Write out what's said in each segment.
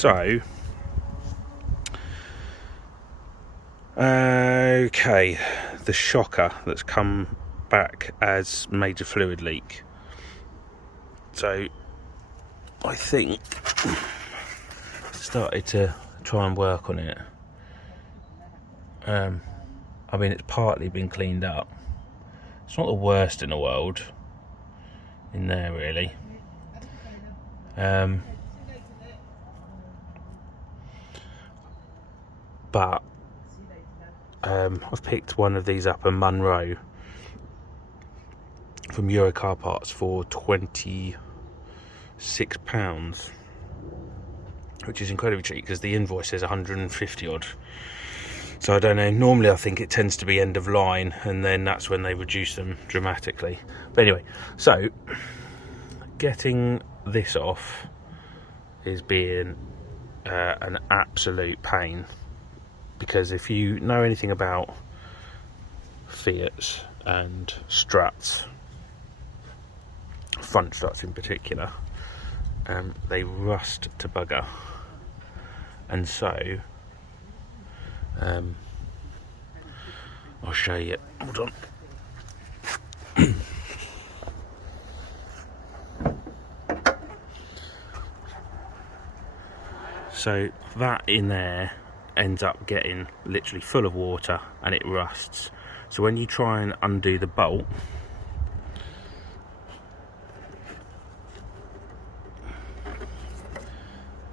So, okay, the shocker that's come back as major fluid leak. So, I think started to try and work on it. I mean, it's partly been cleaned up. It's not the worst in the world in there, really. But I've picked one of these up in Monroe from Euro Car Parts for £26, which is incredibly cheap because the invoice says 150 odd. So I don't know, normally I think it tends to be end of line, and then that's when they reduce them dramatically. But anyway, so getting this off is being an absolute pain, because if you know anything about Fiats and struts, front struts in particular, they rust to bugger. And so I'll show you. Hold on. So that in there ends up getting literally full of water and it rusts. So when you try and undo the bolt,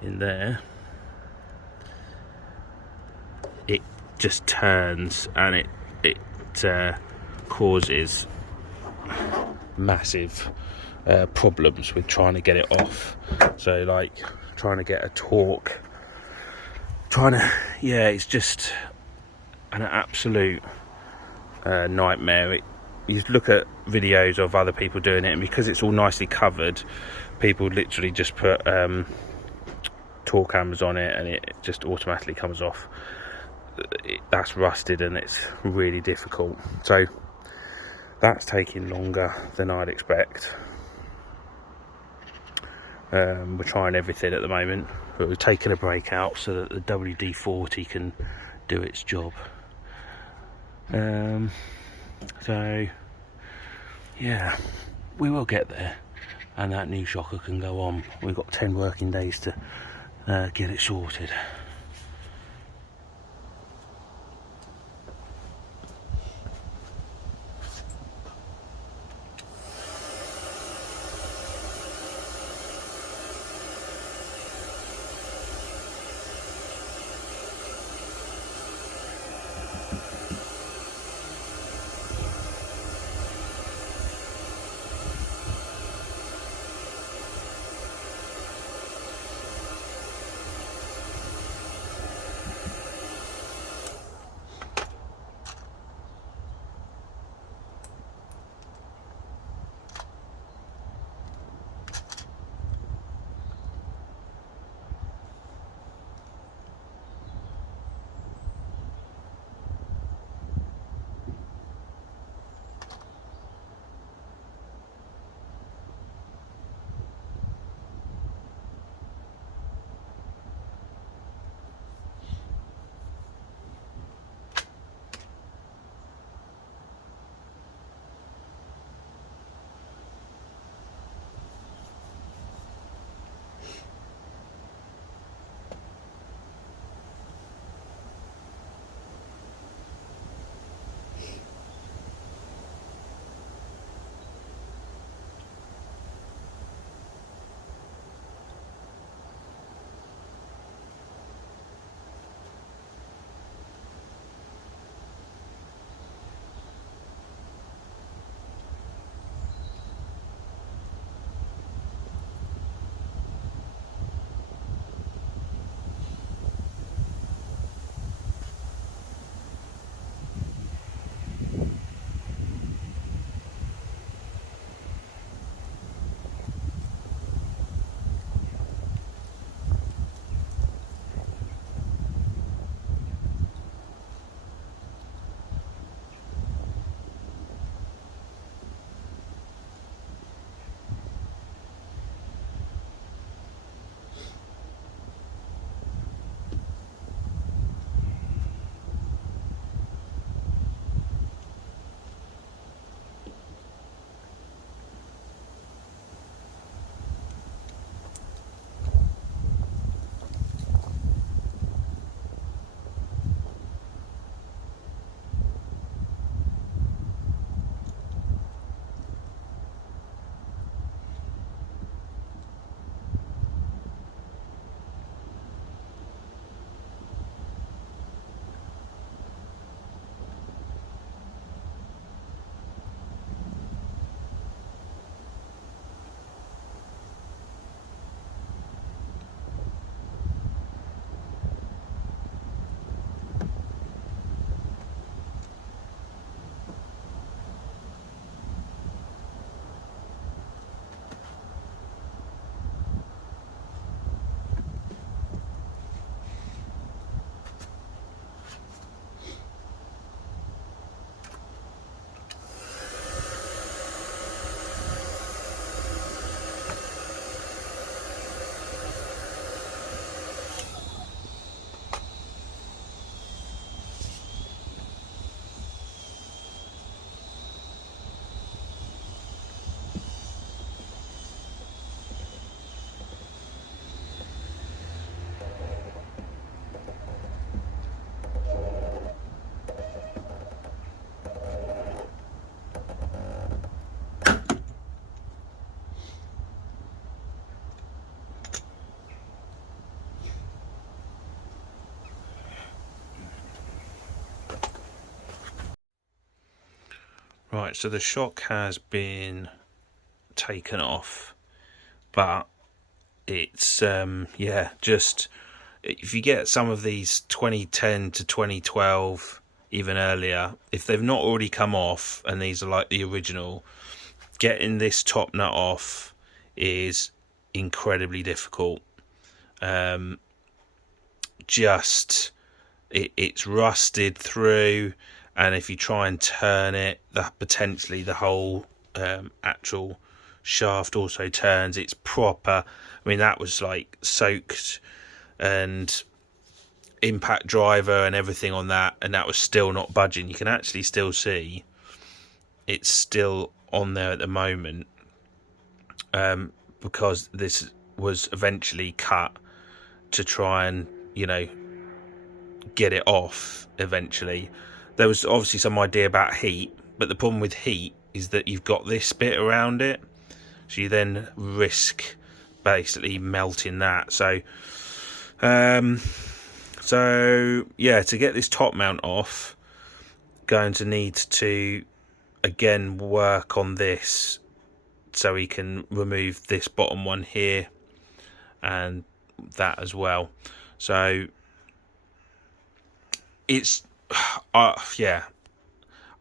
in there, it just turns and it causes massive problems with trying to get it off. So like trying to get a torque, it's just an absolute nightmare. You look at videos of other people doing it, and because it's all nicely covered, people literally just put torque hammers on it and it just automatically comes off. That's rusted and it's really difficult. So that's taking longer than I'd expect. We're trying everything at the moment, but we've taken a break out so that the WD-40 can do its job. So yeah, we will get there, and that new shocker can go on. We've got 10 working days to get it sorted. Right, so the shock has been taken off, but it's yeah, just if you get some of these 2010 to 2012, even earlier, if they've not already come off and these are like the original, getting this top nut off is incredibly difficult. It's rusted through, and if you try and turn it, potentially the whole actual shaft also turns. It's proper. I mean, that was like soaked and impact driver and everything on that, and that was still not budging. You can actually still see it's still on there at the moment, because this was eventually cut to try and, you know, get it off eventually. There was obviously some idea about heat, but the problem with heat is that you've got this bit around it, so you then risk basically melting that. So yeah, to get this top mount off, going to need to again work on this, so we can remove this bottom one here and that as well. So it's yeah,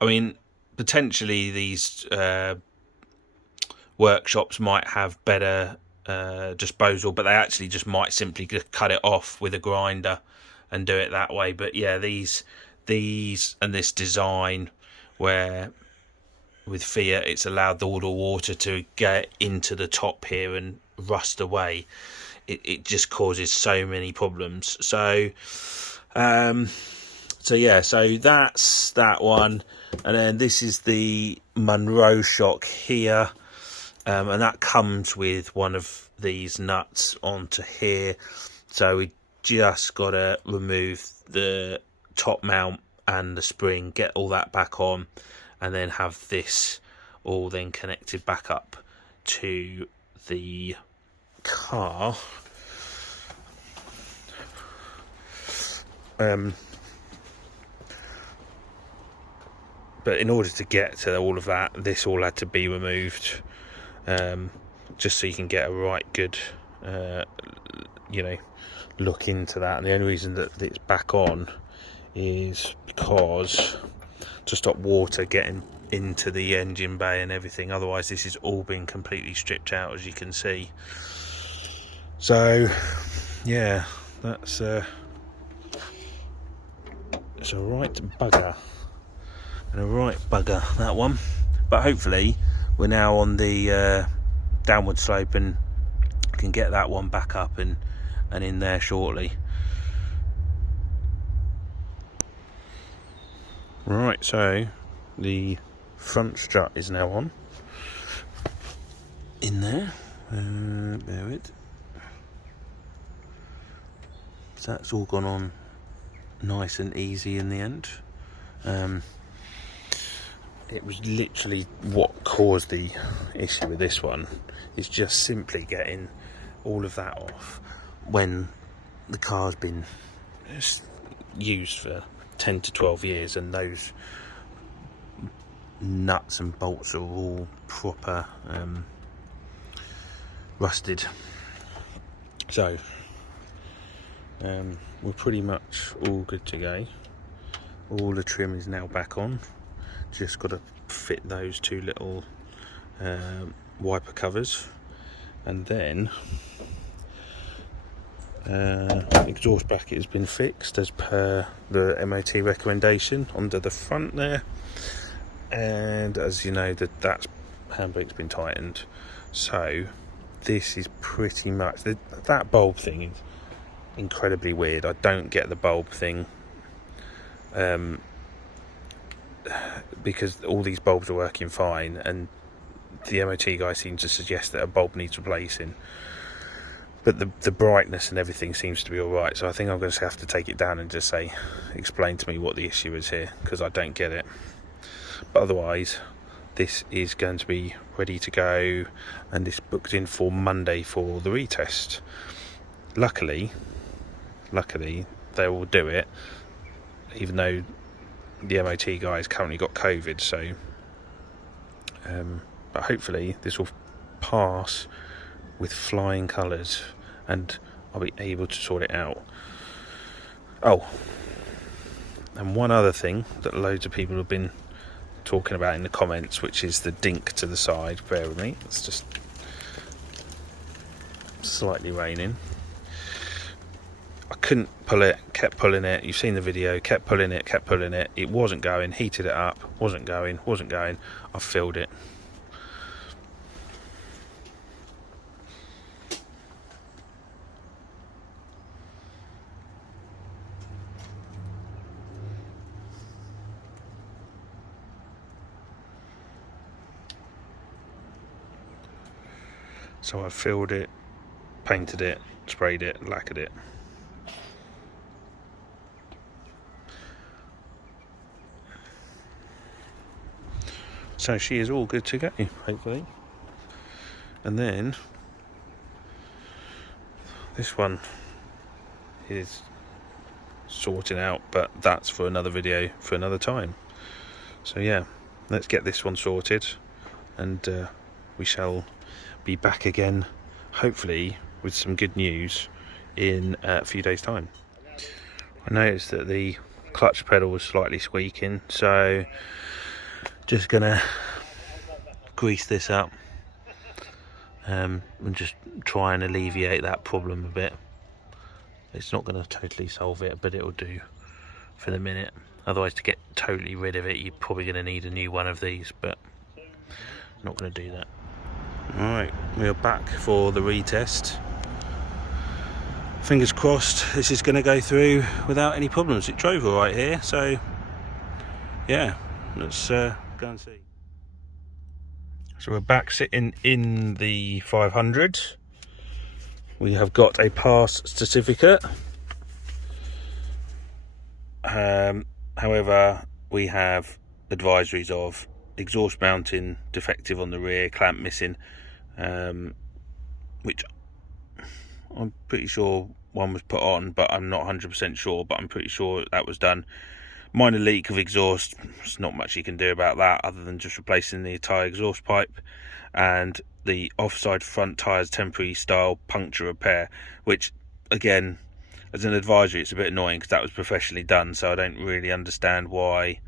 I mean, potentially these workshops might have better disposal, but they actually just might simply just cut it off with a grinder and do it that way. But yeah, these and this design where with Fiat it's allowed all the water to get into the top here and rust away, it just causes so many problems. So yeah, so that's that one, and then this is the Monroe shock here, and that comes with one of these nuts onto here. So we just got to remove the top mount and the spring, get all that back on, and then have this all then connected back up to the car. But in order to get to all of that, this all had to be removed, just so you can get a right good you know, look into that. And the only reason that it's back on is because to stop water getting into the engine bay and everything. Otherwise this is all been completely stripped out, as you can see. So yeah, that's it's a right bugger, and a right bugger, that one. But hopefully we're now on the downward slope and can get that one back up and in there shortly. Right, so the front strut is now on in there. Bear it. So that's all gone on nice and easy in the end. It was literally what caused the issue with this one, is just simply getting all of that off when the car's been used for 10 to 12 years and those nuts and bolts are all proper rusted. So we're pretty much all good to go. All the trim is now back on. Just got to fit those two little wiper covers, and then exhaust bracket has been fixed as per the MOT recommendation under the front there, and as you know, that handbrake's been tightened. So this is pretty much that bulb thing is incredibly weird. I don't get the bulb thing, because all these bulbs are working fine, and the MOT guy seems to suggest that a bulb needs replacing, but the brightness and everything seems to be all right. So I think I'm going to have to take it down and just say, explain to me what the issue is here, because I don't get it. But otherwise this is going to be ready to go, and it's booked in for Monday for the retest. Luckily they will do it, even though the MOT guy's currently got COVID, so but hopefully this will pass with flying colours and I'll be able to sort it out. Oh, and one other thing that loads of people have been talking about in the comments, which is the dink to the side. Bear with me, it's just slightly raining. I couldn't pull it, kept pulling it. You've seen the video, kept pulling it. It wasn't going, heated it up, wasn't going. I filled it. So I filled it, painted it, sprayed it, lacquered it. So she is all good to go, hopefully. And then this one is sorting out, but that's for another video for another time. So yeah, let's get this one sorted, and we shall be back again, hopefully with some good news in a few days' time. I noticed that the clutch pedal was slightly squeaking, so just gonna grease this up and just try and alleviate that problem a bit. It's not going to totally solve it, but it'll do for the minute. Otherwise, to get totally rid of it, you're probably going to need a new one of these, but I'm not going to do that. Alright, we are back for the retest. Fingers crossed this is going to go through without any problems. It drove all right here, so yeah, let's go and see. So we're back sitting in the 500. We have got a pass certificate. However, we have advisories of exhaust mounting defective on the rear, clamp missing, which I'm pretty sure one was put on, but I'm not 100% sure, but I'm pretty sure that was done. Minor leak of exhaust, there's not much you can do about that other than just replacing the entire exhaust pipe, and the offside front tyres temporary style puncture repair, which again, as an advisory, it's a bit annoying because that was professionally done, so I don't really understand why.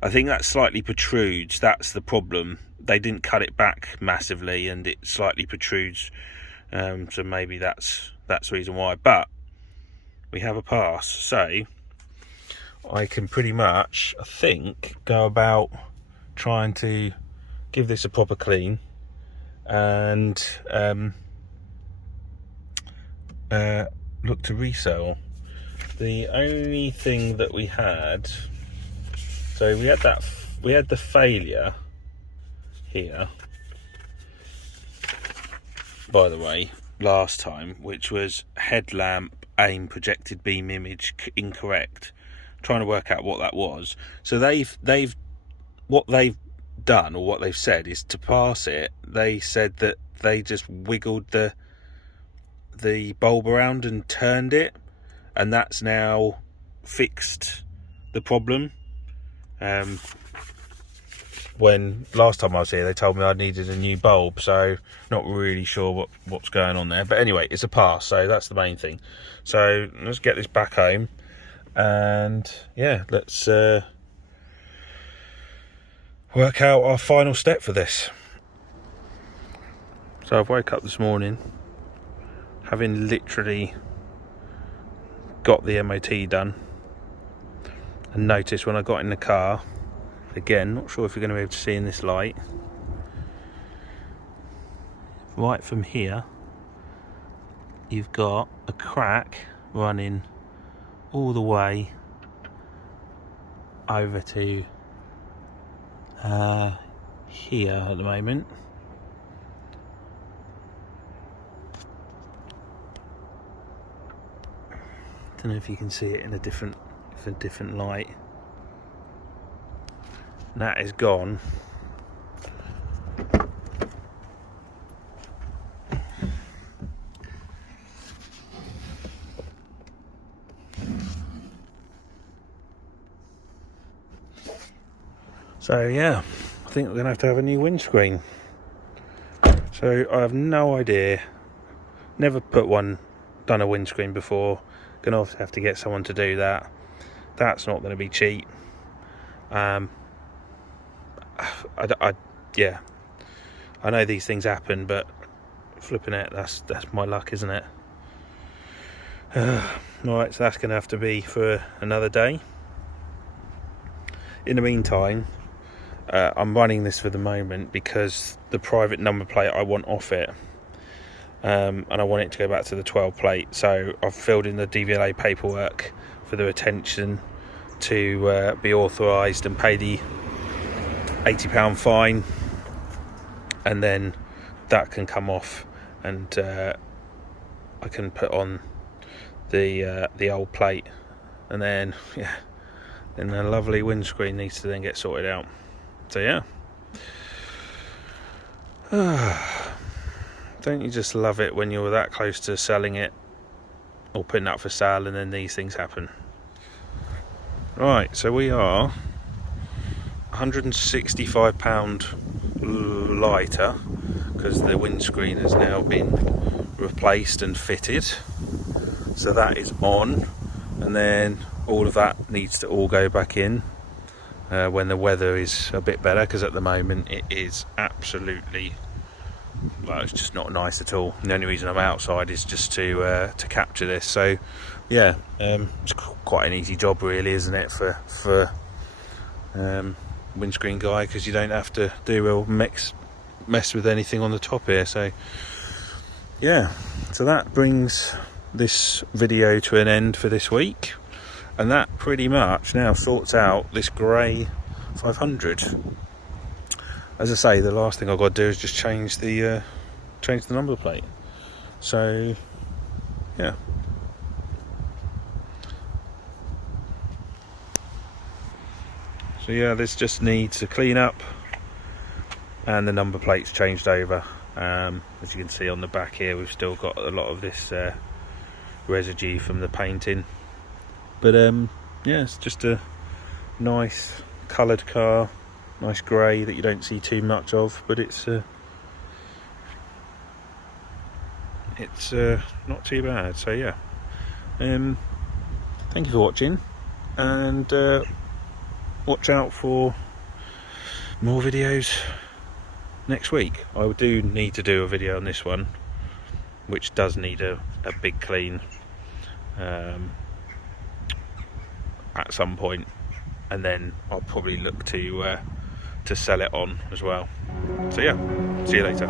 I think that slightly protrudes, that's the problem. They didn't cut it back massively and it slightly protrudes, so maybe that's the reason why. But we have a pass, so I can pretty much, I think, go about trying to give this a proper clean and look to resell. The only thing that we had, so we had the failure here, by the way, last time, which was headlamp aim projected beam image incorrect. Trying to work out what that was. So what they've done, or what they've said, is to pass it, they said that they just wiggled the bulb around and turned it, and that's now fixed the problem. When last time I was here, they told me I needed a new bulb, so not really sure what's going on there. But anyway, it's a pass, so that's the main thing. So let's get this back home, and yeah, let's work out our final step for this. So I've woke up this morning having literally got the MOT done, and noticed when I got in the car, again, not sure if you're going to be able to see in this light, right from here you've got a crack running all the way over to here at the moment. Don't know if you can see it in a different light. That is gone. So yeah, I I think we're going to have a new windscreen. So I have no idea. Never done a windscreen before. Gonna obviously have to get someone to do that. That's not going to be cheap. Yeah, I know these things happen, but flipping it, that's my luck, isn't it? Right, so that's going to have to be for another day. In the meantime, I'm running this for the moment because the private number plate I want off it, and I want it to go back to the 12 plate. So I've filled in the DVLA paperwork for the retention to be authorised and pay the £80 fine, and then that can come off, and I can put on the old plate, and then then the lovely windscreen needs to then get sorted out. So yeah, don't you just love it when you're that close to selling it or putting it up for sale, and then these things happen? Right, so we are £165 lighter because the windscreen has now been replaced and fitted, so that is on, and then all of that needs to all go back in when the weather is a bit better, because at the moment it is absolutely, well, it's just not nice at all. The only reason I'm outside is just to capture this. So yeah, it's quite an easy job really, isn't it, for windscreen guy, because you don't have to do a mess with anything on the top here. So yeah, so that brings this video to an end for this week, and that pretty much now sorts out this grey 500. As I say, the last thing I've got to do is just change the number plate. So yeah, this just needs a clean up and the number plate's changed over. As you can see on the back here, we've still got a lot of this residue from the painting, but yeah, it's just a nice coloured car, nice grey that you don't see too much of, but it's not too bad. So yeah, thank you for watching, and watch out for more videos next week. I do need to do a video on this one, which does need a big clean at some point, and then I'll probably look to sell it on as well. So yeah, see you later.